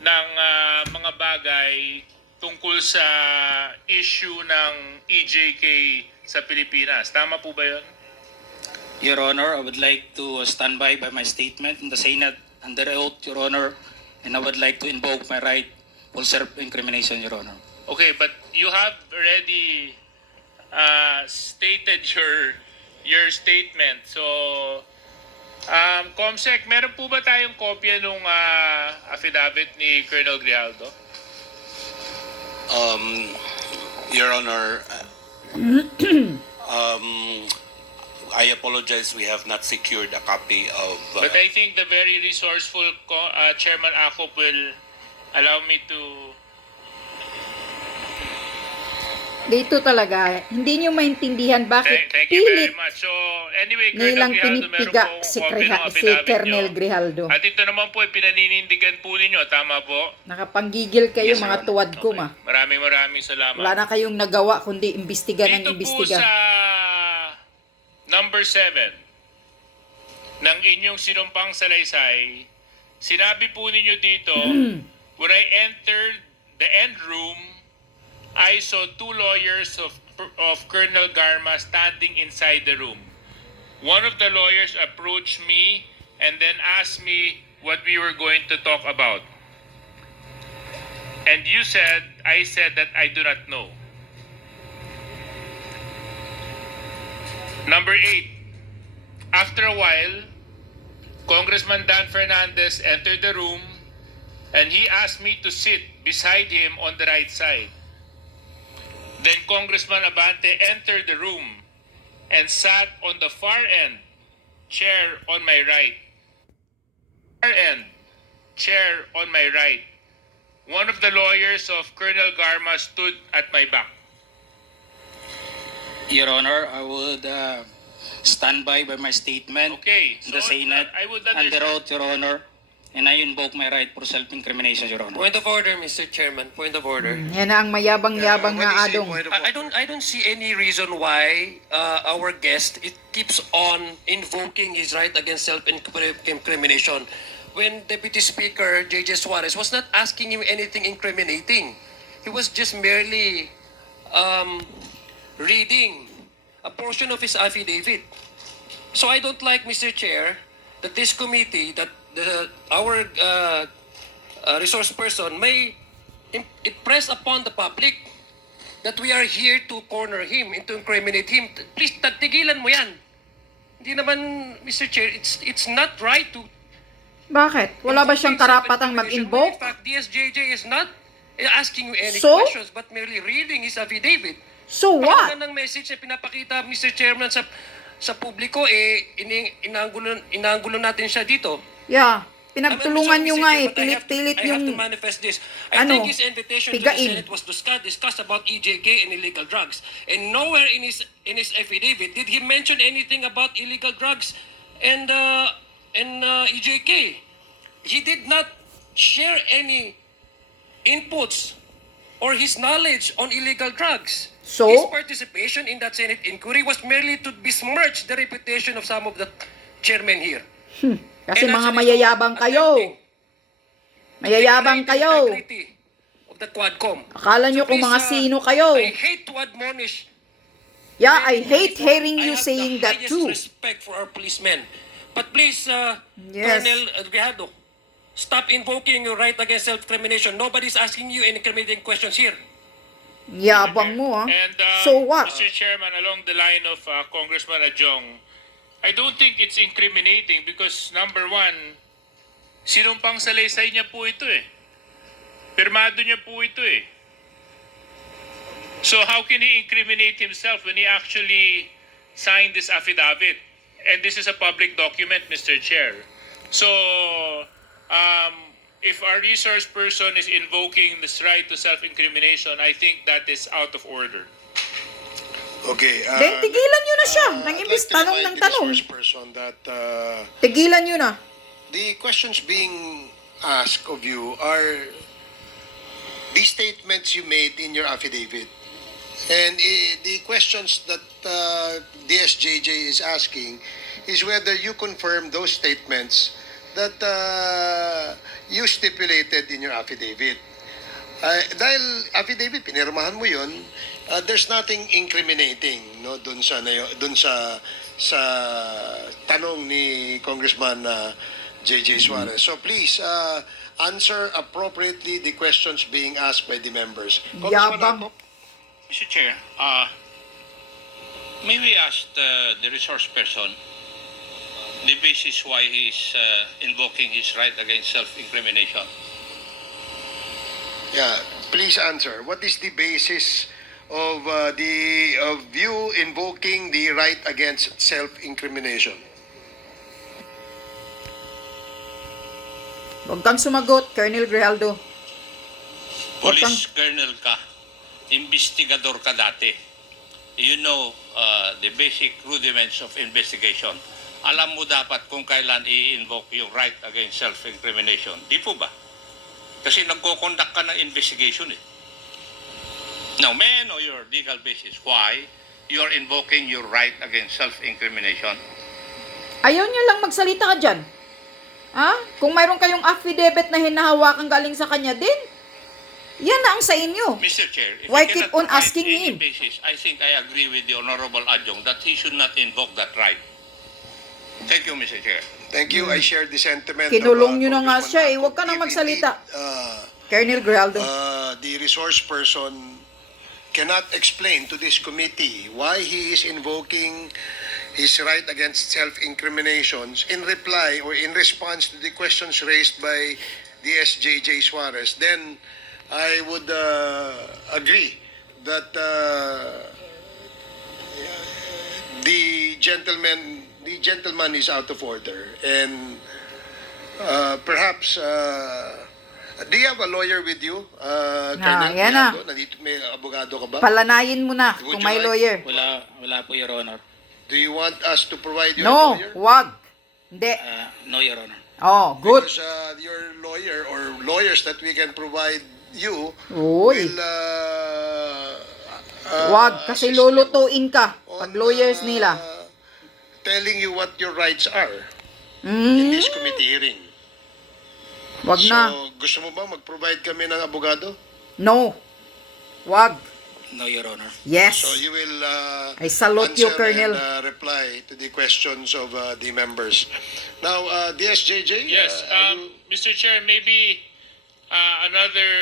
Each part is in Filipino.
ng mga bagay tungkol sa issue ng EJK sa Pilipinas. Tama po ba yun? Your Honor, I would like to stand by my statement in the Senate under oath, Your Honor, and I would like to invoke my right for self-incrimination, Your Honor. Okay, but you have already stated your statement. So, Comsec, meron po ba tayong kopya nung affidavit ni Colonel Grijaldo? Your Honor, I apologize, we have not secured a copy of... But I think the very resourceful Chairman Akop will allow me to... Dito talaga, hindi nyo maintindihan bakit Thank you very pilit much. So, anyway, nilang Colonel Grijaldo, meron pinipiga pong si, kopya ng si affidavit Colonel nyo. Grijaldo. At ito naman po ay pinaninindigan po ninyo, tama po? Nakapanggigil kayo Yes, mga Your Honor. tuwad ko Okay. ma. Maraming salamat. Wala na kayong nagawa kundi imbestiga ng Dito po imbestiga. sa number 7 ng inyong sinumpang salaysay, sinabi po ninyo dito, when I entered the end room, I saw 2 lawyers of Colonel Garma standing inside the room. One of the lawyers approached me and then asked me what we were going to talk about. And I said that I do not know. Number 8, after a while, Congressman Dan Fernandez entered the room and he asked me to sit beside him on the right side. Then Congressman Abante entered the room and sat on the far end, chair on my right. Far end, chair on my right. One of the lawyers of Colonel Garma stood at my back. Your Honor, I would stand by my statement Okay, in the Senate I would under understand. oath, Your Honor, and I invoke my right for self-incrimination, Your Honor. Point of order, Mr. Chairman. Point of order. Yan na ang mayabang-yabang na adong. I don't see any reason why our guest it keeps on invoking his right against self-incrimination when Deputy Speaker J.J. Suarez was not asking him anything incriminating. He was just merely reading a portion of his affidavit. So I don't like, Mr. Chair, that this committee, that our resource person may impress upon the public that we are here to corner him and to incriminate him. Please, tigilan mo yan. Hindi naman, Mr. Chair, it's not right to... Bakit? Wala ba siyang karapatang mag-invoke? In fact, DSJJ is not asking you any So? questions but merely reading his affidavit. So what? Pakinggan ng message na pinapakita, Mr. Chairman, sa publiko, inaanggulo natin siya dito. Yeah. Pinagtulungan nyo nga eh. But I have Pilit-pilit to yung... manifest this. I ano, think his invitation to the pigain. Senate was discussed about EJK and illegal drugs. And nowhere in his affidavit did he mention anything about illegal drugs and EJK. He did not share any inputs or his knowledge on illegal drugs. So? His participation in that Senate inquiry was merely to besmirch the reputation of some of the chairmen here. Kasi And mga actually, mayayabang kayo. Mayayabang declare the kayo. integrity of the Quadcom. Akala nyo kung please, mga sino kayo. I hate to admonish. Yeah, I hate hearing I you have saying the that highest too. respect for our policemen. But please, Yes. Colonel Grijaldo, stop invoking your right against self-incrimination. Nobody's asking you any incriminating questions here. Yabang mo ah. And So what? Mr. Chairman, along the line of Congressman Adjong, I don't think it's incriminating because number 1, sinumpang salaysay niya po ito eh. Pirmado niya po ito eh. So how can he incriminate himself when he actually signed this affidavit? And this is a public document, Mr. Chair. So, if our resource person is invoking this right to self-incrimination, I think that is out of order. Okay. Then tigilan nyo na siya. Nang I'd imbis like to tanong remind ng the tanong. resource person that Tigilan nyo na. the questions being asked of you are the statements you made in your affidavit. And the questions that DSJJ is asking is whether you confirm those statements that you stipulated in your affidavit. Dahil affidavit, pinirmahan mo yun, there's nothing incriminating no dun sa sa tanong ni Congressman J.J. Suarez. So please answer appropriately the questions being asked by the members. Congressman Yabang. Arco? Mr. Chair, may we ask the resource person the basis why he is invoking his right against self-incrimination? Yeah, please answer. What is the basis of you invoking the right against self-incrimination? Huwag kang sumagot, Colonel Grijaldo. Police colonel ka, investigador ka dati. You know the basic rudiments of investigation. Alam mo dapat kung kailan i-invoke yung right against self-incrimination. Di po ba? Kasi nagko-conduct ka ng investigation eh. Now, may I know your legal basis why you are invoking your right against self-incrimination? Ayaw niya lang magsalita ka dyan. Ha? Kung mayroon kayong affidavit na hinahawakan galing sa kanya din, yan na ang sa inyo. Mr. Chair, if Why you keep cannot on provide asking any him? basis, I think I agree with the Honorable Adjong that he should not invoke that right. Thank you, Mr. Chair. Thank you. I share the sentiment. Kinulong of, nyo na nga Congressman siya eh. Arco. Huwag ka nang If magsalita. indeed, Colonel Grijaldo. the resource person cannot explain to this committee why he is invoking his right against self-incriminations in reply or in response to the questions raised by the SJJ Suarez, then I would agree that the gentleman is out of order, and perhaps do you have a lawyer with you, Colonel yan na. Grijaldo? Nandito may abogado ka ba? Palanayin mo na Would kung you may like- lawyer. Wala po, Your Honor. Do you want us to provide you a No, lawyer? wag. Hindi. No, Your Honor. Oh, good. Because your lawyer or lawyers that we can provide you Uy. will Wag, kasi assist you lulutuin ka on, pag lawyers nila. telling you what your rights are in Mm, this committee hearing. wag na. So, gusto mo ba mag-provide kami ng abogado? No. Wag. No, Your Honor. Yes. So you will I salute you, answer Colonel. and reply to the questions of the members. Now, DSJJ? Yes, Mr. Chair, maybe another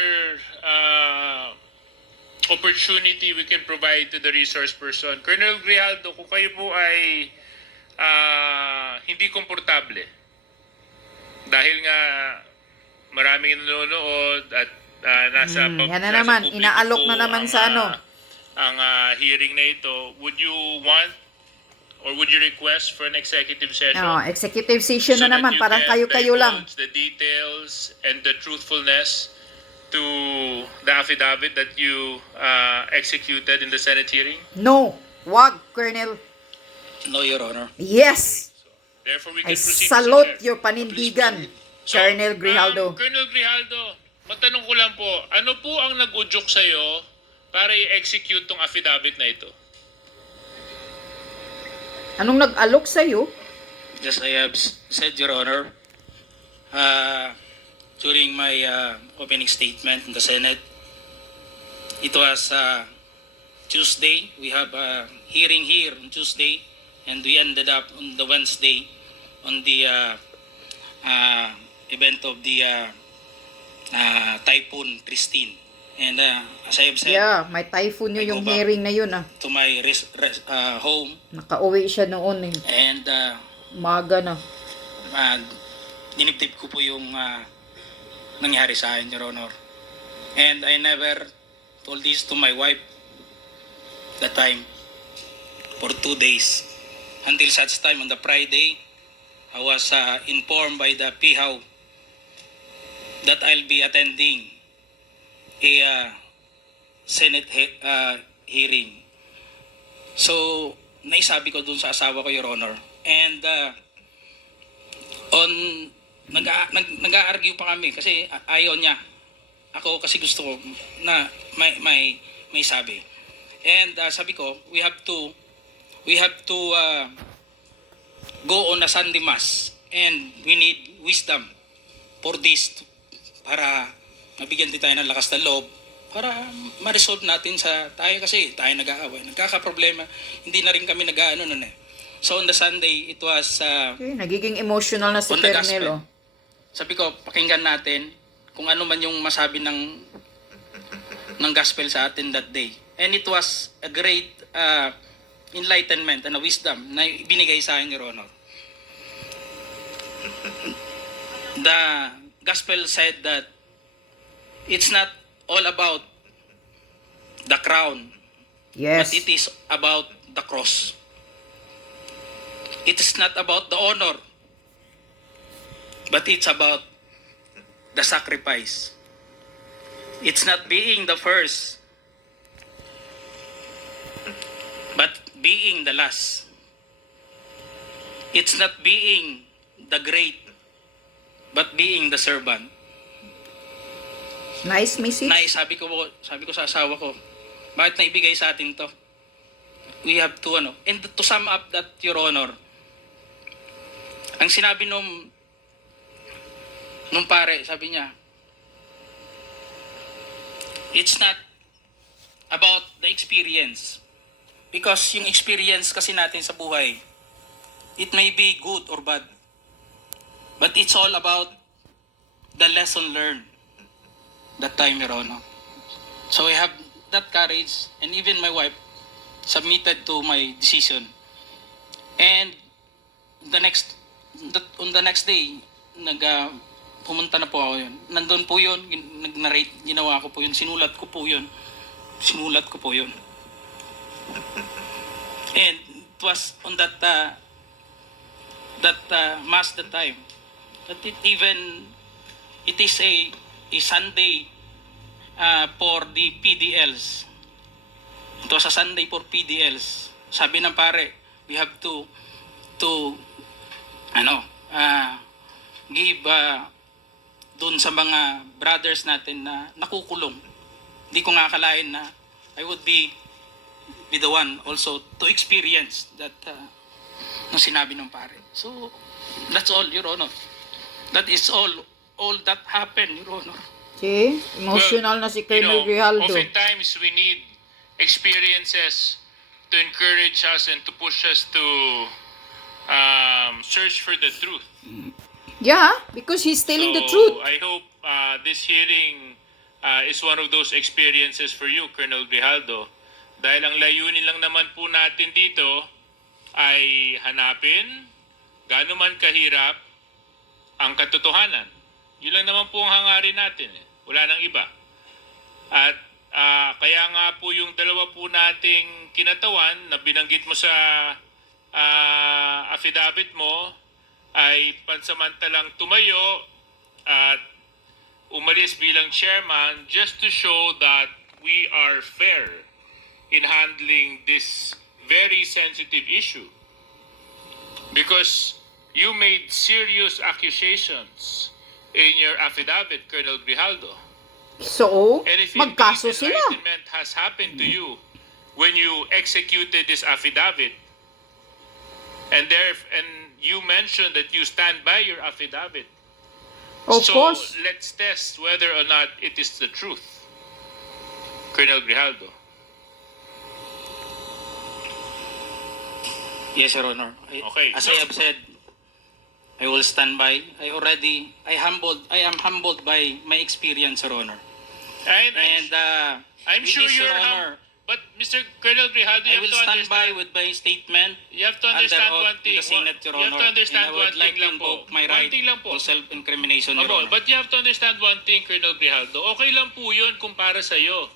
opportunity we can provide to the resource person. Colonel Grijaldo, kung kayo po ay hindi komportable dahil nga maraming nanonood at nasa yan na nasa naman, publiko inaalok na po naman ang, sa ano. ang hearing na ito, would you want or would you request for an executive session? Oh, executive session na that naman, you parang can kayo-kayo lang. divulge the details and the truthfulness to the affidavit that you executed in the Senate hearing? No. Wag, Colonel. No, Your Honor. Yes. Therefore, we I can proceed. Mr. salute Chair. your panindigan, So, Colonel Grijaldo. Colonel Grijaldo, matanong ko lang po, ano po ang nag-udyok sa'yo para i-execute tong affidavit na ito? Anong nag-alok sa'yo? Just I have said, Your Honor, during my opening statement in the Senate, it was Tuesday. We have a hearing here on Tuesday, and we ended up on the Wednesday on the event of the Typhoon Christine. And as I have said, Yeah, may typhoon yun yung Ay, go back. hearing na yun ah. to my home, Nakauwi siya noon eh. and Umaga na. dinibdib ko po yung nangyari sa akin, Your Honor. And I never told this to my wife that time for 2 days. Until such time on the Friday, I was informed by the PIHAW that I'll be attending a Senate hearing. So, naisabi ko dun sa asawa ko, Your Honor. And nag-a-argue pa kami kasi ayaw niya. Ako kasi gusto ko na may sabi. And sabi ko, we have to go on a Sunday Mass, and we need wisdom for this para mabigyan din tayo ng lakas ng loob para ma-resolve natin sa tayo kasi tayo nag-aaway. Nagkaka-problema. Hindi na rin kami nag-aano nun eh. So on the Sunday, it was Okay, nagiging emotional na si on the Colonel, gospel. oh. Sabi ko, pakinggan natin kung ano man yung masabi ng gospel sa atin that day. And it was a great enlightenment and a wisdom na binigay sa akin, Your Honor. The gospel said that it's not all about the crown, Yes. but it is about the cross. It is not about the honor, but it's about the sacrifice. It's not being the first, but being the last. It's not being the great, but being the servant. Nice message. Sabi ko sa asawa ko, bakit naibigay sa atin to? We have to, and to sum up that, Your Honor, ang sinabi nung pare, sabi niya, it's not about the experience. Because yung experience kasi natin sa buhay, it may be good or bad. But it's all about the lesson learned that time, Your Honor. So I have that courage, and even my wife submitted to my decision. And on the next day, pumunta na po ako yun. Nandun po yun, nag-narrate, ginawa ko po yun, sinulat ko po yun. And it was on that mass that time. That it is a Sunday for the PDLs. It was a Sunday for PDLs. Sabi ng pare, we have to give dun sa mga brothers natin na nakukulong. Hindi ko nga akalain na I would be the one also to experience that nung sinabi ng pare. So, that's all, Your Honor. That is all that happened, Your Honor. See? Emotional na si Colonel Grijaldo. Oftentimes we need experiences to encourage us and to push us to search for the truth. Yeah, because he's telling the So, truth. I hope this hearing is one of those experiences for you, Colonel Grijaldo. Dahil ang layunin lang naman po natin dito ay hanapin, gaano man kahirap, ang katotohanan. Yun lang naman po ang hangarin natin. Wala nang iba. At kaya nga po yung dalawa po nating kinatawan na binanggit mo sa affidavit mo ay pansamantalang tumayo at umalis bilang chairman just to show that we are fair in handling this very sensitive issue. Because you made serious accusations in your affidavit, Colonel Grijaldo. So, And if magkaso indeed sila. enlightenment has happened to you when you executed this affidavit, and you mentioned that you stand by your affidavit. Of So course. let's test whether or not it is the truth, Colonel Grijaldo. Yes, Your Honor. Okay. As I have said, I will stand by. I am humbled by my experience, Your Honor. And I'm with sure this, Your you're Honor, but Mr. Colonel Grijaldo, I you will have to stand by understand. with my statement. You have to understand under one oath thing. in the Senate, Your You have Honor. to understand And I one would like thing to lang po. invoke my One right thing lang po. to self-incrimination, Your Opo, Honor. but you have to understand one thing, Colonel Grijaldo. Okay lang po yun kung para sa'yo.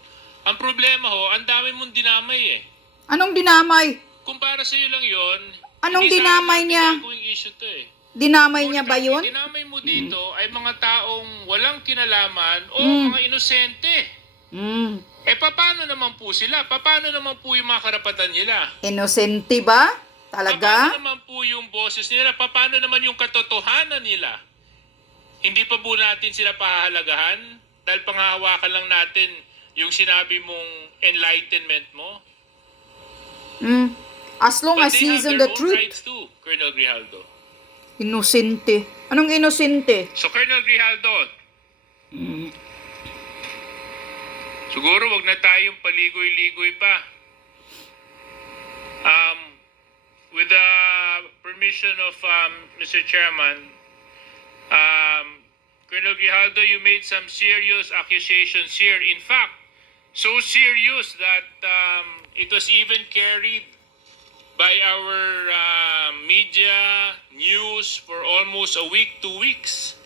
Ang problema ho, ang dami mong dinamay eh. Anong dinamay? Kung para sa'yo lang yun, Anong hindi dinamay sa akin niya? ginagawing issue to eh. Dinamay niya ba yun? Dinamay mo dito ay mga taong walang kinalaman o mga inosente. Hmm. Paano naman po sila? Paano naman po yung mga karapatan nila? Inosente ba? Paano Talaga? naman po yung boses nila? Paano naman yung katotohanan nila? Hindi pa po natin sila pahahalagahan? Dahil panghahawakan lang natin yung sinabi mong enlightenment mo? Hmm. As long But as they he's have on their the own truth. rights too, Colonel Grijaldo. Inosente. Anong inosente? So, Colonel Grijaldo, siguro wag na tayong paligoy-ligoy pa. With the permission of Mr. Chairman, Colonel Grijaldo, you made some serious accusations here. In fact, so serious that it was even carried by our media news for almost a week, 2 weeks.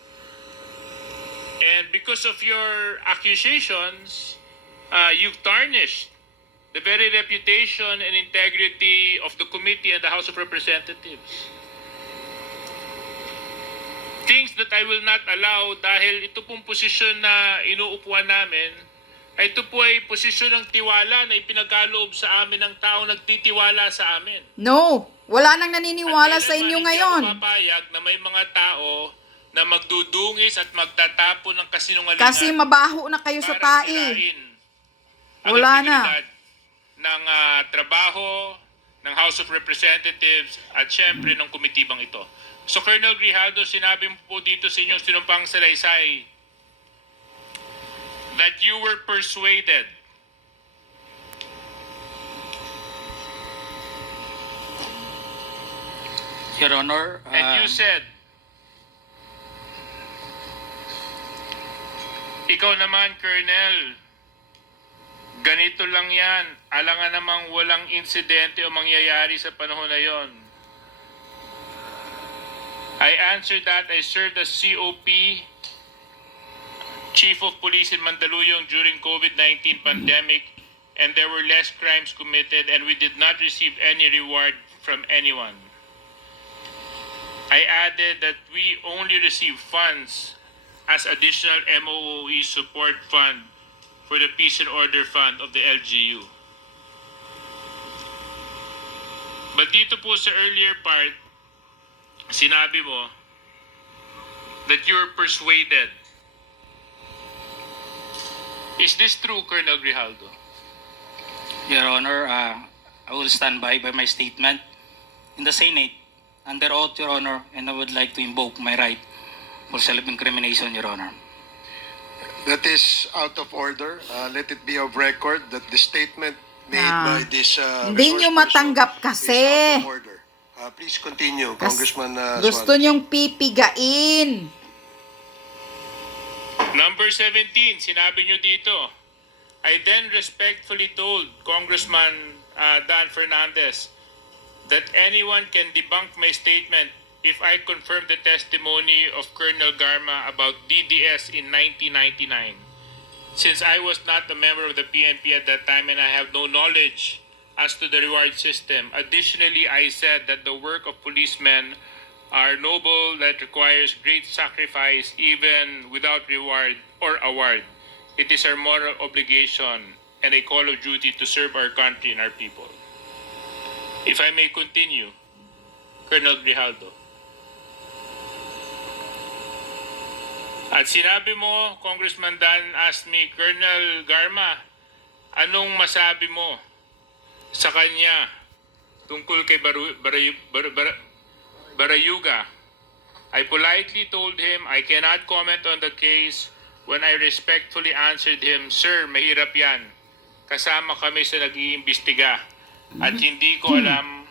And because of your accusations, you've tarnished the very reputation and integrity of the committee and the House of Representatives. Things that I will not allow dahil ito pong posisyon na inuupuan namin, ay ito po ay posisyon ng tiwala na ipinagkaloob sa amin ng taong nagtitiwala sa amin. No, wala nang naniniwala At sa inyo kailanman ngayon. Hindi ako papayag na may mga tao na magdudungis at magtatapon ng kasinungalingan. Kasi mabaho na kayo sa para tae. sirain ang Wala na. integridad ng trabaho ng House of Representatives at syempre ng komitibang ito. So Colonel Grijaldo, sinabi mo po dito sa inyong sinumpang salaysay that you were persuaded Your Honor, and you said, ikaw naman, Colonel, ganito lang yan. Alangan namang walang insidente o mangyayari sa panahon na yon. I answered that I served as COP, Chief of Police in Mandaluyong during COVID-19 pandemic, and there were less crimes committed and we did not receive any reward from anyone. I added that we only receive funds as additional MOOE support fund for the Peace and Order Fund of the LGU. But dito po sa earlier part, sinabi mo that you're persuaded. Is this true, Colonel Grijaldo? Your Honor, I will stand by my statement in the Senate under oath, Your Honor, and I would like to invoke my right for self-incrimination, Your Honor. That is out of order. Let it be of record that the statement made by this Hindi nyo resource matanggap person kasi. is out of order. Please continue, Congressman Gusto Suarez. nyong pipigain. Number 17, sinabi nyo dito, I then respectfully told Congressman Dan Fernandez that anyone can debunk my statement if I confirm the testimony of Colonel Garma about DDS in 1999. Since I was not a member of the PNP at that time and I have no knowledge as to the reward system. Additionally, I said that the work of policemen are noble that requires great sacrifice even without reward or award. It is our moral obligation and a call of duty to serve our country and our people. If I may continue, Colonel Grijaldo. At sinabi mo, Congressman Dan asked me, Colonel Garma, anong masabi mo sa kanya tungkol kay Barayuga? I politely told him I cannot comment on the case when I respectfully answered him, Sir, mahirap yan. Kasama kami sa nag-iimbestiga at hindi ko alam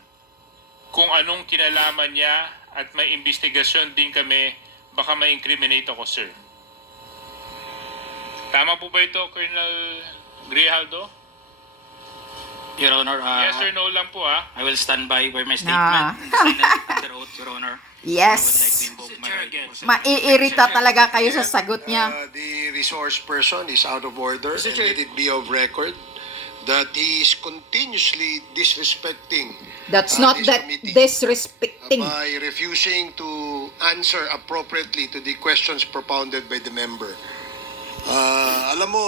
kung anong kinalaman niya at may investigasyon din kami, baka ma-incriminate ako, sir. Tama po ba ito, Colonel Grijaldo? Your Honor, Yes or no lang po, ha? I will stand by my statement in the Senate under oath, Your Honor. Yes. I would like to invoke my right for Maiirita talaga kayo sa sagot niya. The resource person is out of order, Mr. and Chair. let it be of record that he is continuously disrespecting That's not this that committee disrespecting. by refusing to answer appropriately to the questions propounded by the member. Alam mo,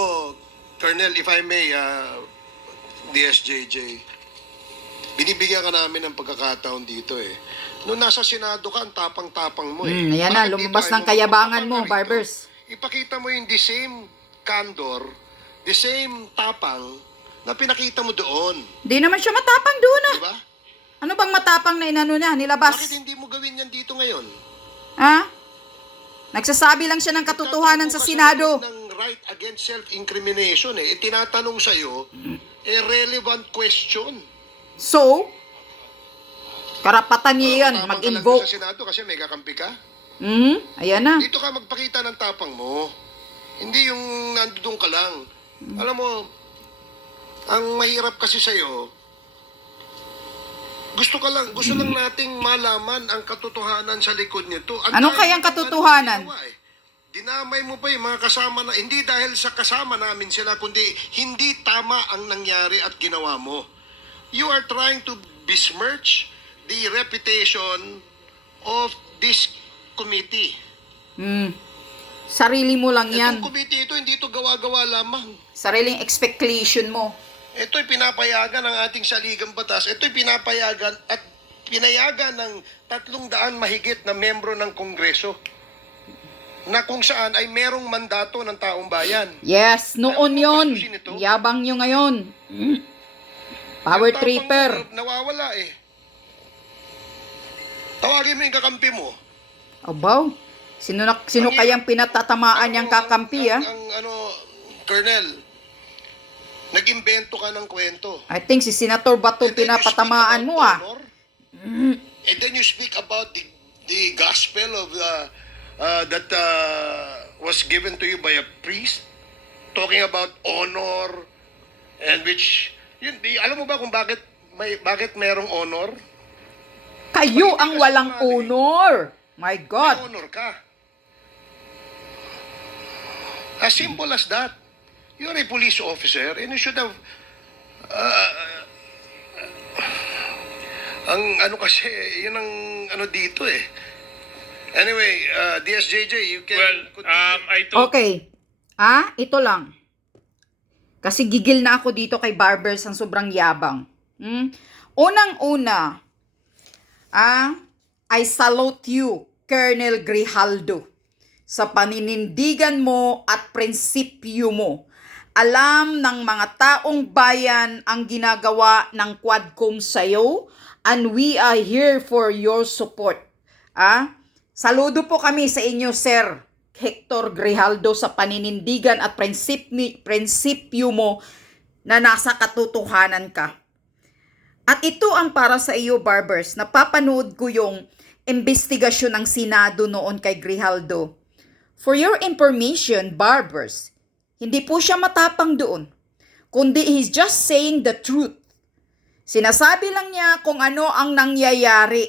Colonel, if I may, DSJJ, binibigyan ka namin ng pagkakataon dito eh. Nung nasa Senado ka, ang tapang-tapang mo eh. Ayan na, Bakit lumabas dito ng ayaw mo kayabangan mo, magpapakita rito? Barbers. Ipakita mo yung the same candor, the same tapang na pinakita mo doon. Di naman siya matapang doon ah. Di ba? Ano bang matapang na inano niya, Bakit nilabas? hindi mo gawin yan dito ngayon? Nagsasabi lang siya ng katotohanan sa Senado. Ng right against self-incrimination eh. Tinatanong sa'yo, relevant question. So, karapatan niya yan, Tapang ka lang mag-invoke. sa Senado kasi may kakampi ka. Ayan na. Dito ka magpakita ng tapang mo. Hindi yung nandoon ka lang. Alam mo, ang mahirap kasi sa'yo, gusto lang nating malaman ang katotohanan sa likod nito. Ano kayang katotohanan? Dinamay mo pa yung mga kasama na, hindi dahil sa kasama namin sila, kundi hindi tama ang nangyari at ginawa mo. You are trying to besmirch the reputation of this committee. Sarili mo lang yan. Itong committee ito, hindi ito gawa-gawa lamang. Sariling expectation mo. Ito'y pinapayagan ng ating saligang batas. Ito'y pinapayagan at pinayagan ng 300 mahigit na membro ng Kongreso na kung saan ay merong mandato ng taong bayan. Yes, noon yon. Pasusin ito. Yabang nyo ngayon. Power Yung tapang tripper. nawawala eh. Tawagin mo yung kakampi mo. Abaw. Sino kayang pinatatamaan niyang kakampi, ang Colonel, nag-imbento ka ng kwento. I think si Senator Bato And then you pinapatamaan speak mo, about honor. And then you speak about the gospel of that was given to you by a priest, talking about honor, and which alam mo ba kung bakit merong honor? Kayo ang walang honor. My May God. honor ka. As simple as that. You're a police officer and you should have ang kasi, yun ang dito eh. Anyway, DSJJ, you can continue. I told Okay. Ito lang. Kasi gigil na ako dito kay Barbers ang sobrang yabang. Unang-una, I salute you, Colonel Grijaldo, sa paninindigan mo at prinsipyo mo. Alam ng mga taong bayan ang ginagawa ng Quadcom sa'yo, and we are here for your support. Saludo po kami sa inyo, Sir Hector Grijaldo, sa paninindigan at prinsipyo mo na nasa katotohanan ka. At ito ang para sa iyo, Barbers. Napapanood ko yung investigasyon ng Senado noon kay Grijaldo. For your information, Barbers, hindi po siya matapang doon, kundi he's just saying the truth. Sinasabi lang niya kung ano ang nangyayari.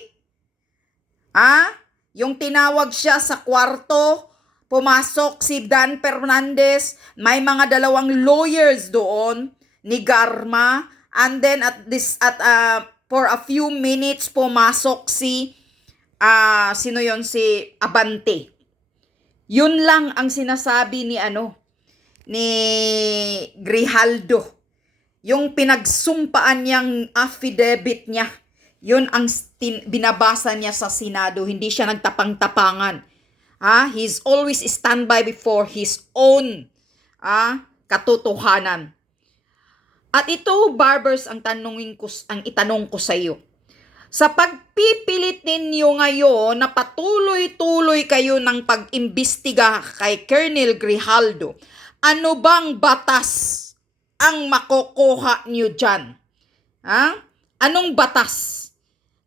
Yung tinawag siya sa kwarto, pumasok si Dan Fernandez, may mga 2 lawyers doon, ni Garma, and then for a few minutes pumasok si si Abante. Yun lang ang sinasabi ni Grijaldo. Yung pinagsumpaan niyang affidavit niya, yun ang binabasa niya sa Senado. Hindi siya nagtapang-tapangan. He's always standby before his own katotohanan. At ito, Barbers, ang itanong ko sa iyo. Sa pagpipilit ninyo ngayon na patuloy-tuloy kayo ng pag-imbestiga kay Colonel Grijaldo, ano bang batas ang makukuha niyo dyan? Anong batas?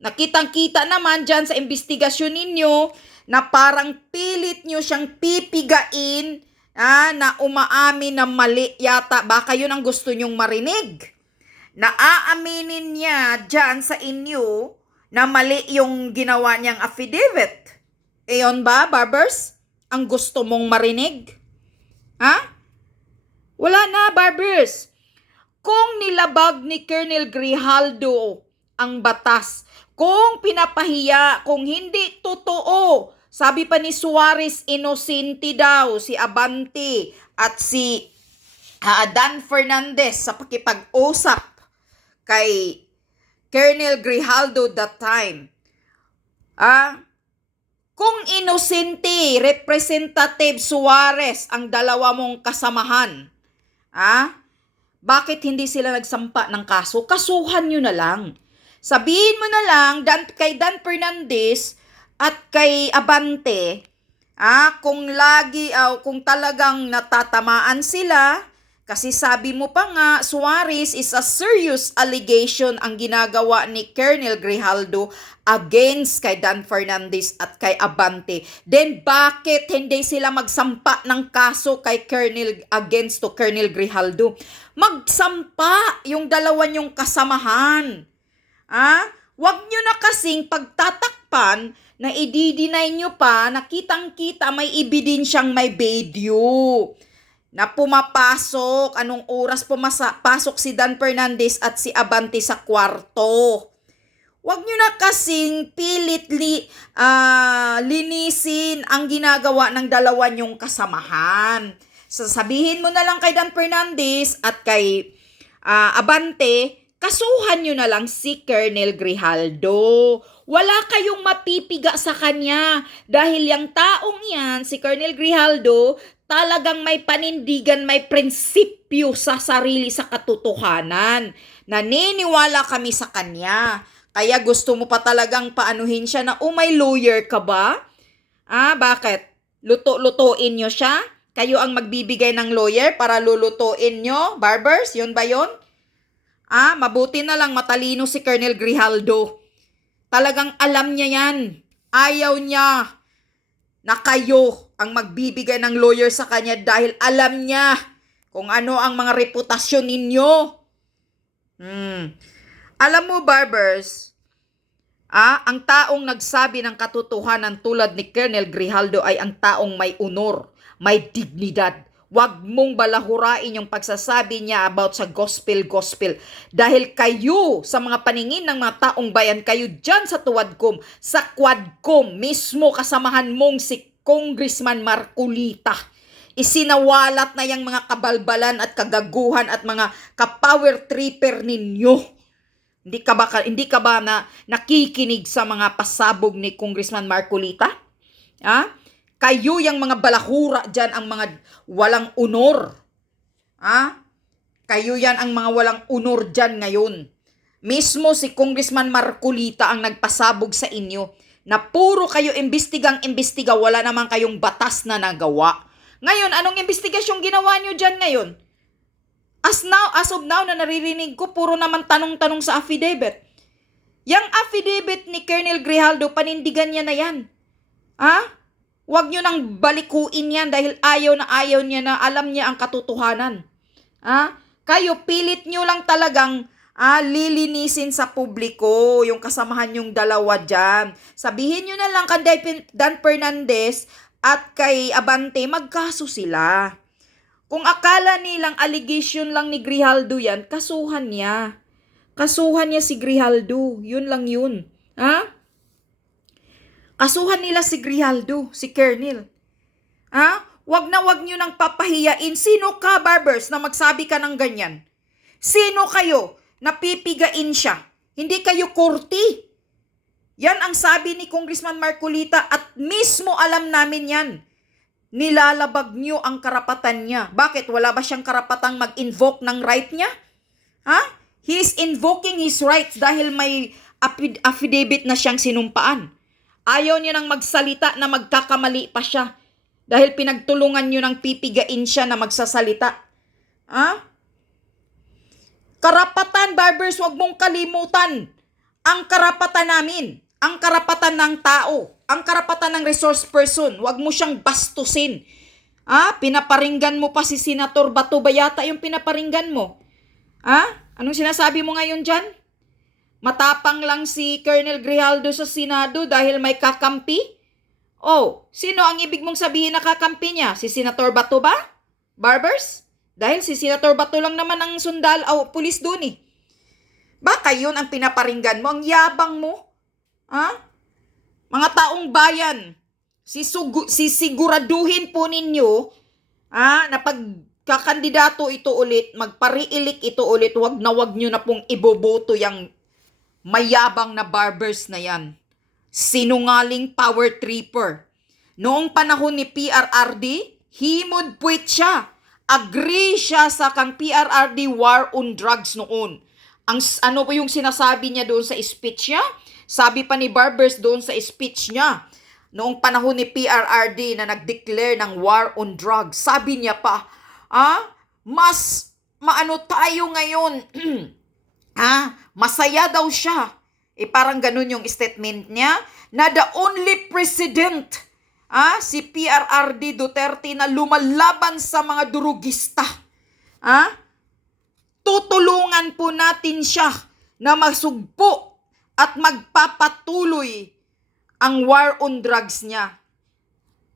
Nakitang-kita naman dyan sa investigasyon ninyo na parang pilit niyo siyang pipigain na umaamin na mali yata. Baka yun ang gusto nyong marinig. Na aaminin niya dyan sa inyo na mali yung ginawa niyang affidavit. Iyon ba, Barbers? Ang gusto mong marinig? Wala na, Barbers. Kung nilabag ni Colonel Grijaldo ang batas, kung pinapahiya, kung hindi totoo, sabi pa ni Suarez, inosente daw si Abante at si Dan Fernandez sa pakipag-usap kay Colonel Grijaldo that time. Kung inosente, Representative Suarez ang 2 mong kasamahan, bakit hindi sila nagsampa ng kaso? Kasuhan nyo na lang. Sabihin mo na lang kay Dan Fernandez, at kay Abante, kung talagang natatamaan sila, kasi sabi mo pa nga, Suarez, is a serious allegation ang ginagawa ni Colonel Grijaldo against kay Dan Fernandez at kay Abante. Then bakit hindi sila magsampa ng kaso kay against to Colonel Grijaldo? Magsampa yung dalawa niyong kasamahan. Wag nyo na kasing pagtatakpan na i-deny nyo pa na kitang-kita may ebidensyang may video na pumapasok, anong oras pasok si Dan Fernandez at si Abante sa kwarto. Huwag nyo na kasing pilit linisin ang ginagawa ng dalawa nyong kasamahan. Sasabihin mo na lang kay Dan Fernandez at kay Abante, kasuhan nyo na lang si Colonel Grijaldo. Wala kayong mapipiga sa kanya dahil yung taong yan, si Colonel Grijaldo, talagang may panindigan, may prinsipyo sa sarili, sa katotohanan. Naniniwala kami sa kanya. Kaya gusto mo pa talagang paanuhin siya na, may lawyer ka ba? Bakit? Luto-lutuin nyo siya? Kayo ang magbibigay ng lawyer para lulutuin nyo? Barbers, yun ba yun? Mabuti na lang matalino si Colonel Grijaldo. Talagang alam niya yan. Ayaw niya na kayo ang magbibigay ng lawyer sa kanya dahil alam niya kung ano ang mga reputasyon ninyo. Alam mo, Barbers, ang taong nagsabi ng katotohanan tulad ni Colonel Grijaldo ay ang taong may honor, may dignidad. Huwag mong balahurain yung pagsasabi niya about sa gospel. Dahil kayo, sa mga paningin ng mga taong bayan, kayo dyan sa Tuwadcom, sa Quadcom, mismo kasamahan mong si Congressman Marcolita. Isinawalat na yung mga kabalbalan at kagaguhan at mga kapower tripper ninyo. Hindi ka ba na nakikinig sa mga pasabog ni Congressman Marcolita? Kayo yung mga balahura dyan, ang mga walang honor. Kayo yan ang mga walang honor dyan ngayon. Mismo si Congressman Marcolita ang nagpasabog sa inyo na puro kayo imbestiga, wala naman kayong batas na nagawa. Ngayon, anong investigasyong ginawa nyo dyan ngayon? As of now na naririnig ko, puro naman tanong-tanong sa affidavit. Yang affidavit ni Colonel Grijaldo, panindigan niya na yan. Huwag nyo nang balikuin yan dahil ayaw niya na alam niya ang katotohanan. Kayo, pilit nyo lang talagang lilinisin sa publiko yung kasamahan yung dalawa dyan. Sabihin nyo na lang kay Dan Fernandez at kay Abante, magkaso sila. Kung akala nilang allegation lang ni Grijaldo yan, kasuhan niya. Kasuhan niya si Grijaldo. Yun lang yun. Kasuhan nila si Grijaldo, si Colonel. Wag nyo nang papahiyain. Sino ka, Barbers, na magsabi ka ng ganyan? Sino kayo? Napipigain siya. Hindi kayo kurti. Yan ang sabi ni Congressman Marcolita at mismo alam namin yan. Nilalabag nyo ang karapatan niya. Bakit? Wala ba siyang karapatang mag-invoke ng right niya? He is invoking his rights dahil may affidavit na siyang sinumpaan. Ayaw niya nang magsalita na magkakamali pa siya. Dahil pinagtulungan nyo nang pipigain siya na magsasalita. Karapatan, Barbers, huwag mong kalimutan. Ang karapatan namin, ang karapatan ng tao, ang karapatan ng resource person, huwag mo siyang bastusin. Pinaparinggan mo pa si Senator Bato ba yata yung pinaparinggan mo? Anong sinasabi mo ngayon dyan? Matapang lang si Colonel Grijaldo sa Senado dahil may kakampi? Sino ang ibig mong sabihin na kakampi niya? Si Senator Bato ba? Barbers? Dahil si Senator Bato lang naman ang pulis dun eh. Baka yun ang pinaparinggan mo? Ang yabang mo? Mga taong bayan, sisiguraduhin po ninyo na pagkakandidato ito ulit, magpariilik ito ulit, wag nyo na pong iboboto yung mayabang na Barbers na yan. Sinungaling power tripper. Noong panahon ni PRRD, himod puwit siya. Agree siya sa kang PRRD war on drugs noon. Ano po yung sinasabi niya doon sa speech niya? Sabi pa ni Barbers doon sa speech niya, noong panahon ni PRRD na nag-declare ng war on drugs, sabi niya pa, mas maano tayo ngayon, masaya daw siya. Parang ganun yung statement niya, na the only president, si PRRD Duterte na lumalaban sa mga durugista. Tutulungan po natin siya na magsugpo at magpapatuloy ang war on drugs niya.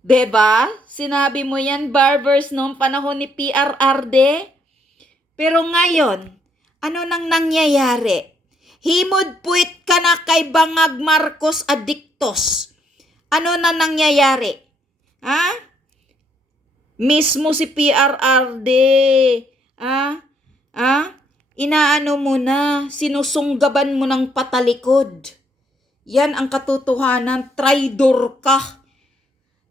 Diba? Sinabi mo yan, Barbers, noong panahon ni PRRD. Pero ngayon, ano nang nangyayari? Himod puwit ka na kay Bangag Marcos Adictos. Ano na nangyayari? Mismo si PRRD. Inaano mo na, sinusunggaban mo ng patalikod. Yan ang katotohanan, traidor ka.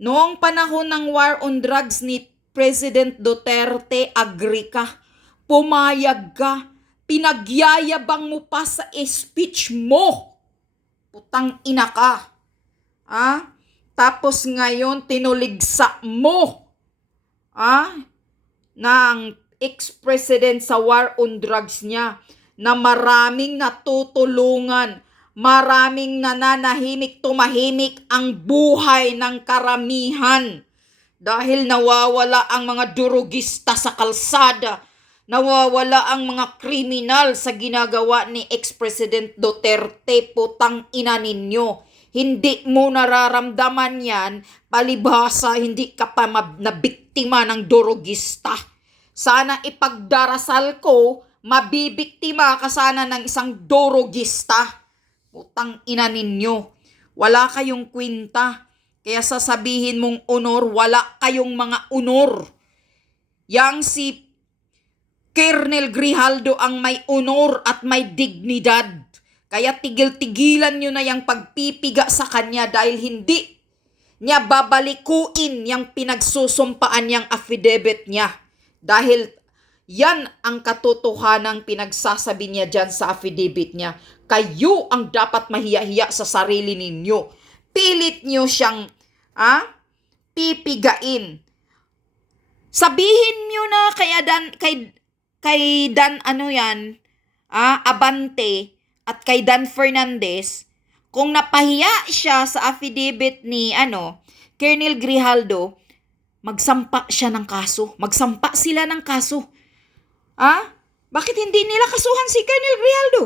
Noong panahon ng war on drugs ni President Duterte, agree ka, pumayag ka, pinagyayabang mo pa sa speech mo. Putang ina ka. Tapos ngayon, tinuligsa mo. ng ex-president sa war on drugs niya na maraming natutulungan, maraming nananahimik, tumahimik ang buhay ng karamihan dahil nawawala ang mga durugista sa kalsada, nawawala ang mga kriminal sa ginagawa ni ex-president Duterte. Putang ina ninyo, hindi mo nararamdaman yan, palibhasa hindi ka pa nabiktima ng durugista. Sana ipagdarasal ko, mabibiktima ka sana ng isang durugista. Putang ina ninyo, wala kayong kwenta. Kaya sasabihin mong honor, wala kayong mga honor. Yang si Colonel Grijaldo ang may honor at may dignidad. Kaya tigil-tigilan nyo na yung pagpipiga sa kanya dahil hindi niya babalikuin yung pinagsusumpaan niyang affidavit niya. Dahil yan ang katotohanang pinagsasabi niya dyan sa affidavit niya. Kayo ang dapat mahiya-hiya sa sarili ninyo. Pilit nyo siyang pipigain. Sabihin nyo na kay Dan Abante at kay Dan Fernandez, kung napahiya siya sa affidavit ni Colonel Grijaldo, magsampa siya ng kaso. Magsampa sila ng kaso. Bakit hindi nila kasuhan si Colonel Grijaldo?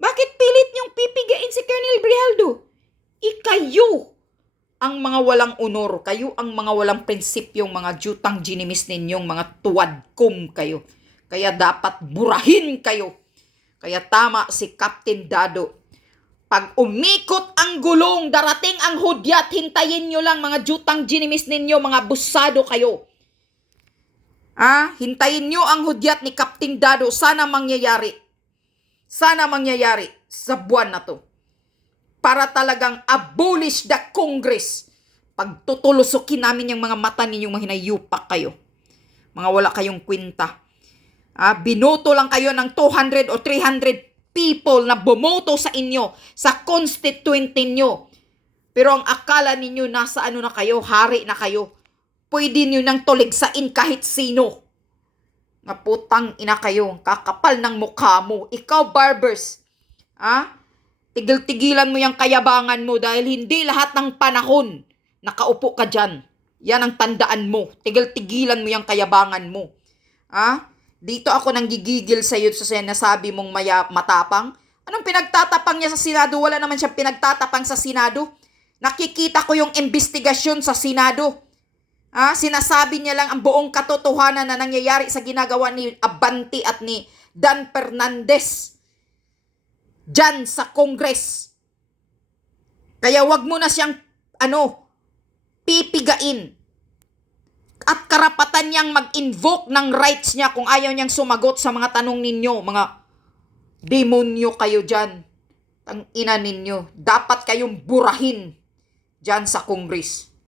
Bakit pilit niyong pipigain si Colonel Grijaldo? Kayo ang mga walang honor. Kayo ang mga walang prinsipyong mga jutang ginimis ninyong mga tuwadkom kayo. Kaya dapat burahin kayo. Kaya tama si Captain Dado. Pag umikot ang gulong, darating ang hudyat, hintayin nyo lang mga jutang ginimis ninyo, mga busado kayo. Hintayin nyo ang hudyat ni Captain Dado. Sana mangyayari. Sana mangyayari sa buwan na to. Para talagang abolish the Congress. Pagtutulusukin namin yung mga mata ninyong mahinayupak kayo. Mga wala kayong kwenta. Binoto lang kayo ng 200 o 300 people na bumoto sa inyo, sa constituent ninyo. Pero ang akala ninyo nasa na kayo, hari na kayo. Pwede nyo nang tuligsain kahit sino. Nga putang ina kayo, kakapal ng mukha mo. Ikaw, Barbers, tigil-tigilan mo yung kayabangan mo dahil hindi lahat ng panahon nakaupo ka dyan. Yan ang tandaan mo. Tigil-tigilan mo yung kayabangan mo. Dito ako nang gigigil sa iyo sa sinasabi mong matapang. Anong pinagtatapang niya sa Senado? Wala naman siya pinagtatapang sa Senado. Nakikita ko yung investigasyon sa Senado. Sinasabi niya lang ang buong katotohanan na nangyayari sa ginagawa ni Abante at ni Dan Fernandez dyan sa Congress. Kaya wag mo na siyang pipigain. At karapatan niyang mag-invoke ng rights niya kung ayaw niyang sumagot sa mga tanong ninyo. Mga demonyo kayo dyan. Ang ina ninyo. Dapat kayong burahin dyan sa Congress.